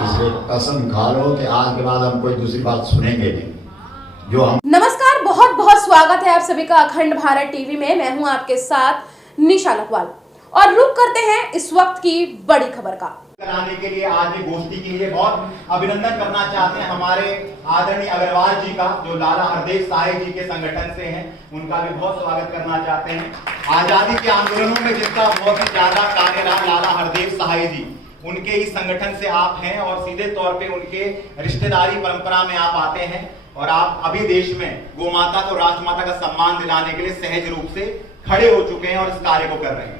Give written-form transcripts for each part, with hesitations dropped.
इसलिए कसम खा लो कि आज के बाद हम कोई दूसरी बात सुनेंगे नहीं जो हम। नमस्कार, बहुत बहुत स्वागत है आप सभी का अखंड भारत टीवी में। मैं हूं आपके साथ निशा लखवाल और रुक करते हैं इस वक्त की बड़ी खबर का। कराने के लिए आज ये गोष्ठी के लिए बहुत अभिनंदन करना चाहते हैं हमारे आदरणीय अग्रवाल जी का, जो लाला हरदेव साहे जी के संगठन से हैं। उनका भी बहुत स्वागत करना चाहते हैं। आजादी के आंदोलनों में जिसका बहुत ही ज्यादा कार्य रहा लाला हरदेव साहे जी, उनके ही संगठन से आप हैं और सीधे तौर पे उनके रिश्तेदारी परंपरा में आप आते हैं और आप अभी देश में गोमाता को, राष्ट्रमाता का सम्मान दिलाने के लिए सहज रूप से खड़े हो चुके हैं और इस कार्य को कर रहे हैं।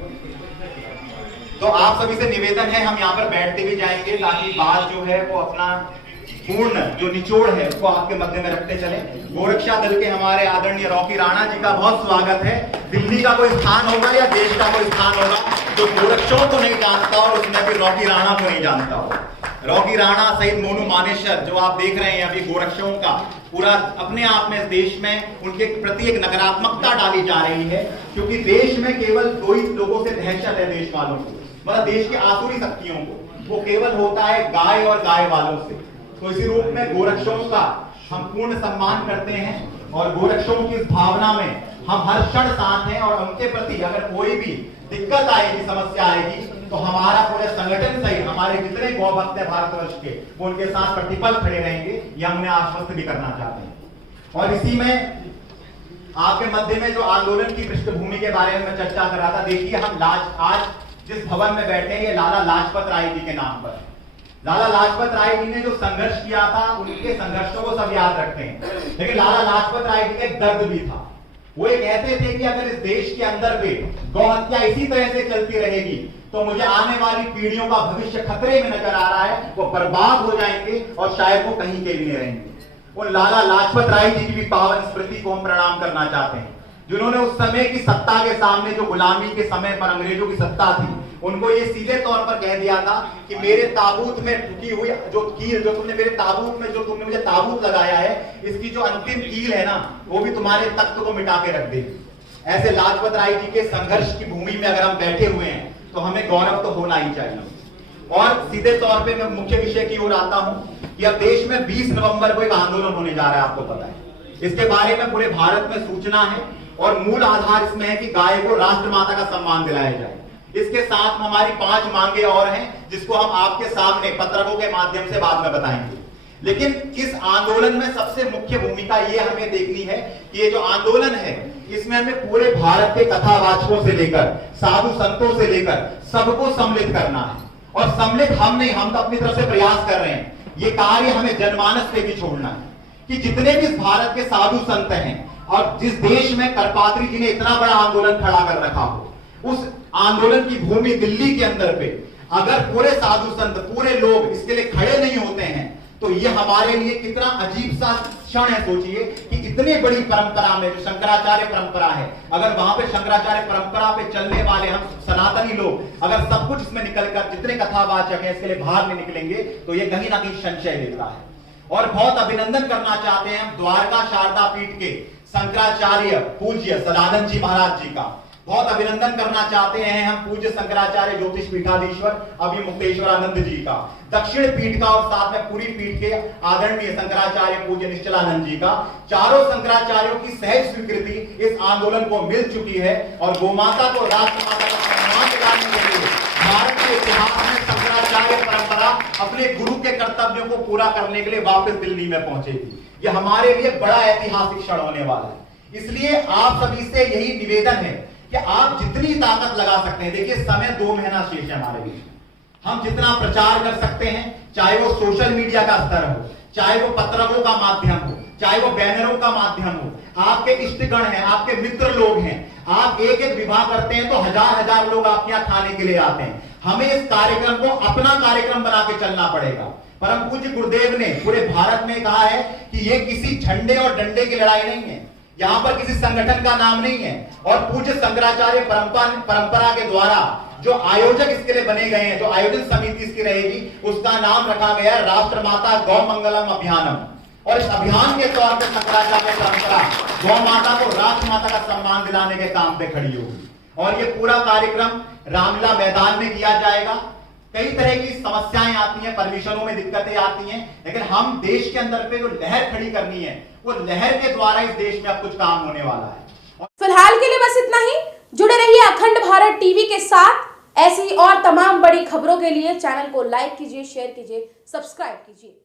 तो आप सभी से निवेदन है, हम यहाँ पर बैठते भी जाएंगे ताकि बात जो है वो अपना पूर्ण जो निचोड़ है उसको आपके मध्य में रखते चले। गोरक्षा दल के हमारे आदरणीय रॉकी राणा जी का बहुत स्वागत है। दिल्ली का कोई स्थान होगा या देश का कोई स्थान होगा जो गोरक्षों को नहीं जानता और उसमें भी रॉकी राणा को नहीं जानता हो। रॉकी राणा सहित मोनू मानेसर जो आप देख रहे हैं अभी गोरक्षों का पूरा अपने आप में देश में उनके प्रति एक नकारात्मकता डाली जा रही है, क्योंकि देश में केवल दो ही लोगों से दहशत है, देश वालों को, मतलब देश की आसुरी शक्तियों को, वो केवल होता है गाय और गाय वालों से। तो इसी रूप में गोरक्षों का हम पूर्ण सम्मान करते हैं और गोरक्षों की इस भावना में हम हर क्षण साथ हैं और उनके प्रति अगर कोई भी दिक्कत आएगी, समस्या आएगी, तो हमारा पूरे संगठन सहित हमारे जितने गौ भक्त है भारतवर्ष के, वो उनके साथ प्रतिपल खड़े रहेंगे, ये हमने आश्वस्त भी करना चाहते हैं। और इसी में आपके मध्य में जो आंदोलन की पृष्ठभूमि के बारे में मैं चर्चा कर रहा था, देखिए हम आज जिस भवन में बैठे हैं ये लाला लाजपत राय जी के नाम पर। लाला लाजपत राय जी ने जो संघर्ष किया था, उनके संघर्षों को सब याद रखते हैं, लेकिन लाला लाजपत राय जी का एक दर्द भी था। वो ये कहते थे कि अगर इस देश के अंदर पे गौ हत्या इसी तरह से चलती रहेगी तो मुझे आने वाली पीढ़ियों का भविष्य खतरे में नजर आ रहा है, वो बर्बाद हो जाएंगे और शायद वो कहीं के भी नहीं रहेंगे। उन लाला लाजपत राय जी की भी पावन स्मृति को हम प्रणाम करना चाहते हैं, जिन्होंने उस समय की सत्ता के सामने, जो गुलामी के समय पर अंग्रेजों की सत्ता थी, उनको ये सीधे तौर पर कह दिया था कि मेरे ताबूत में ठुकी हुई जो कील, जो तुमने मेरे ताबूत में, जो तुमने मुझे ताबूत लगाया है, इसकी जो अंतिम कील है ना, वो भी तुम्हारे तख्त को मिटा के रख देगी। ऐसे लाजपत राय जी के संघर्ष की भूमि में अगर हम बैठे हुए हैं तो हमें गौरव तो होना ही चाहिए। और सीधे तौर पे मैं मुख्य विषय की ओर आता हूं कि अब देश में 20 नवंबर को एक आंदोलन होने जा रहा है, आपको पता है। इसके बारे में पूरे भारत में सूचना है और मूल आधार इसमें है कि गाय को राष्ट्रमाता का सम्मान दिलाया जाए। इसके साथ हमारी 5 मांगे और हैं, जिसको हम आपके सामने पत्रकों के माध्यम से बाद में बताएंगे। लेकिन इस आंदोलन में सबसे मुख्य भूमिका ये हमें देखनी है कि ये जो आंदोलन है, इसमें हमें पूरे भारत के कथावाचकों से लेकर साधु संतों से लेकर सबको सम्मिलित करना है। और सम्मिलित हम नहीं, हम तो अपनी तरफ से प्रयास कर रहे हैं। ये कार्य हमें जनमानस पे भी छोड़ना है कि जितने भी इस भारत के साधु संत हैं और जिस देश में करपात्री जी ने इतना बड़ा आंदोलन खड़ा कर रखा हो, उस आंदोलन की भूमि दिल्ली के अंदर पे अगर पूरे साधु संत, पूरे लोग इसके लिए खड़े नहीं होते हैं तो ये हमारे लिए कितना अजीब सा क्षण है। सोचिए कि इतनी बड़ी परंपरा में जो शंकराचार्य परंपरा है, अगर वहां पे शंकराचार्य परंपरा पे चलने वाले हम सनातनी लोग अगर सब कुछ इसमें निकलकर जितने कथावाचक है इसके लिए बाहर नहीं निकलेंगे तो ये कहीं ना कहीं संशय देता है। और बहुत अभिनंदन करना चाहते हैं हम द्वारका शारदा पीठ के शंकराचार्य पूज्य सदानंद जी महाराज जी का। बहुत अभिनंदन करना चाहते हैं हम पूज्य शंकराचार्य ज्योतिष पीठाधीश्वर अभी मुक्तेश्वर आनंद जी का, दक्षिण पीठ का और साथ में पूरी पीठ के आदरणीय शंकराचार्य पूज्य निश्चलानंद जी का। चारों शंकराचार्यों की सहज स्वीकृति इस आंदोलन को मिल चुकी है और गोमाता को राष्ट्रमाता का सम्मान दिलाने के लिए भारत के इतिहास में शंकराचार्य परंपरा अपने गुरु के कर्तव्यों को पूरा करने के लिए वापस दिल्ली में पहुंचेगी। यह हमारे लिए बड़ा ऐतिहासिक क्षण होने वाला है। इसलिए आप सभी से यही निवेदन है कि आप जितनी ताकत लगा सकते हैं, देखिए समय 2 महीना शेष है हमारे बीच, हम जितना प्रचार कर सकते हैं, चाहे वो सोशल मीडिया का स्तर हो, चाहे वो पत्रकों का माध्यम हो, चाहे वो बैनरों का माध्यम हो, आपके इष्टगण हैं, आपके मित्र लोग हैं, आप एक एक विवाह करते हैं तो हजार लोग आपके यहाँ खाने के लिए आते हैं। हमें इस कार्यक्रम को अपना कार्यक्रम बना के चलना पड़ेगा। परम पूज्य गुरुदेव ने पूरे भारत में कहा है कि ये किसी झंडे और डंडे की लड़ाई नहीं है, यहाँ पर किसी संगठन का नाम नहीं है। और पूज्य शंकराचार्य परंपरा के द्वारा जो आयोजक इसके लिए बने गए हैं, जो आयोजन समिति इसकी रहेगी, उसका नाम रखा गया राष्ट्रमाता गौ मंगलम अभियानम। और इस अभियान के तौर पर शंकराचार्य परंपरा गौ माता को राष्ट्रमाता का सम्मान दिलाने के काम पे खड़ी होगी। और ये पूरा कार्यक्रम रामलीला मैदान में किया जाएगा। कई तरह की समस्याएं आती हैं, परमिशनों में दिक्कतें आती हैं, लेकिन हम देश के अंदर पे जो लहर खड़ी करनी है, वो लहर के द्वारा इस देश में अब कुछ काम होने वाला है। फिलहाल के लिए बस इतना ही। जुड़े रहिए अखंड भारत टीवी के साथ। ऐसी और तमाम बड़ी खबरों के लिए चैनल को लाइक कीजिए, शेयर कीजिए, सब्सक्राइब कीजिए।